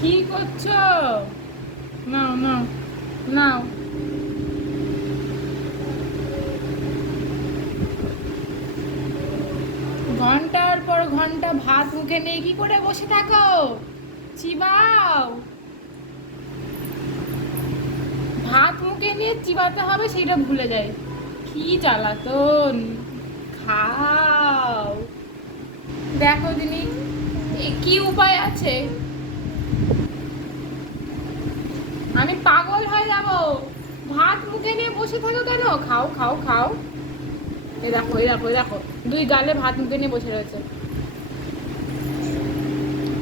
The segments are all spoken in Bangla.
কি করছ? নাও নাও নাও। ঘণ্টার পর ঘণ্টা ভাত মুখে নিয়ে কি করে বসে থাকো? চিবাও। ভাত মুখে নিয়ে চিবাতে হবে সেটা ভুলে যায়। কি জ্বালাতন। খাও। দেখো দিনি কি উপায় আছে? আমি পাগল হয়ে যাব। ভাত মুখে নিয়ে বসে থাকো কেন? খাও খাও খাও। এই দেখো এই দেখো এই দেখো। দুই গালে ভাত মুখে নিয়ে বসে রয়েছে।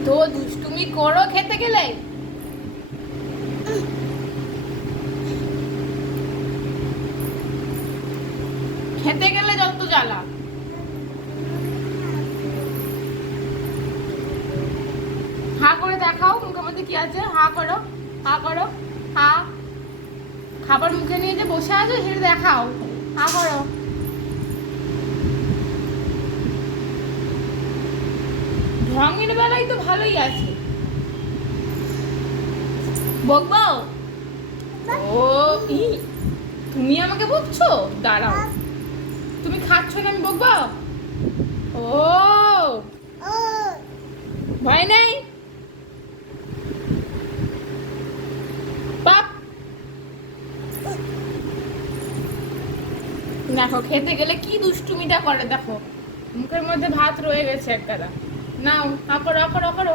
তো তুমি করো খেতে গেলে। খেতে গেলে যত জ্বালা। হা করে দেখাও, মুখের মধ্যে কি আছে? হা করো। হা করো হা। খাবার মুখে নিয়ে যে বসে আছো সেটা দেখাও। হা করো। ঢঙের বেলায় তো ভালোই আছে। বকবো? ও ই তুমি আমাকে বকছো? দাঁড়াও। তুমি খাচ্ছ না আমি বকবো ও। ভয় নেই? দেখো খেতে গেলে কি দুষ্টুমিটা করে দেখো। মুখের মধ্যে ভাত রয়ে গেছে একটা নাও আকড়ো আকড়ো আকড়ো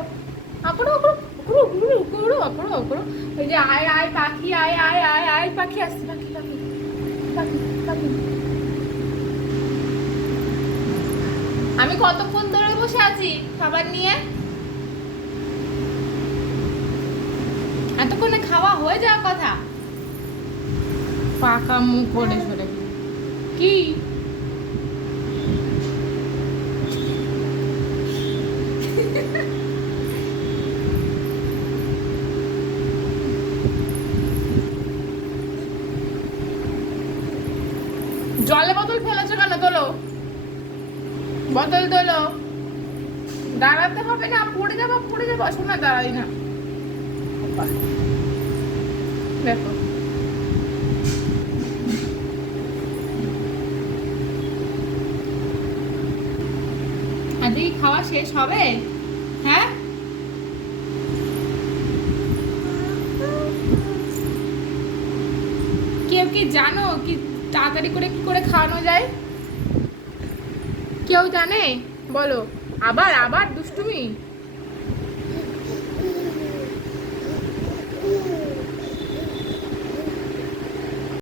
আকড়ো আকড়ো ঘুরো ঘুরো ঘুরো আকড়ো আকড়ো ওই যে আয় আয়, পাখি, আয় আয় আয় আয়, পাখি আসছে, পাখি পাখি পাখি পাখি। আমি কতক্ষণ ধরে বসে আছি? খাবার নিয়ে? এতক্ষণে খাওয়া হয়ে যাওয়ার কথা? পাকা মুখ করে কি? জলে বোতল ফেলেছো কেন? তোলো। বোতল তোলো। দাঁড়াতে হবে না, পড়ে যাব পড়ে যাব। শোনা দাঁড়াই না। দেখো। আজকে কি খাওয়া শেষ হবে? হ্যাঁ? কেউ কি জানো কি তাড়াতাড়ি করে কি করে খাওয়ানো যায়? কেউ জানে? বলো। আবার আবার দুষ্টুমি?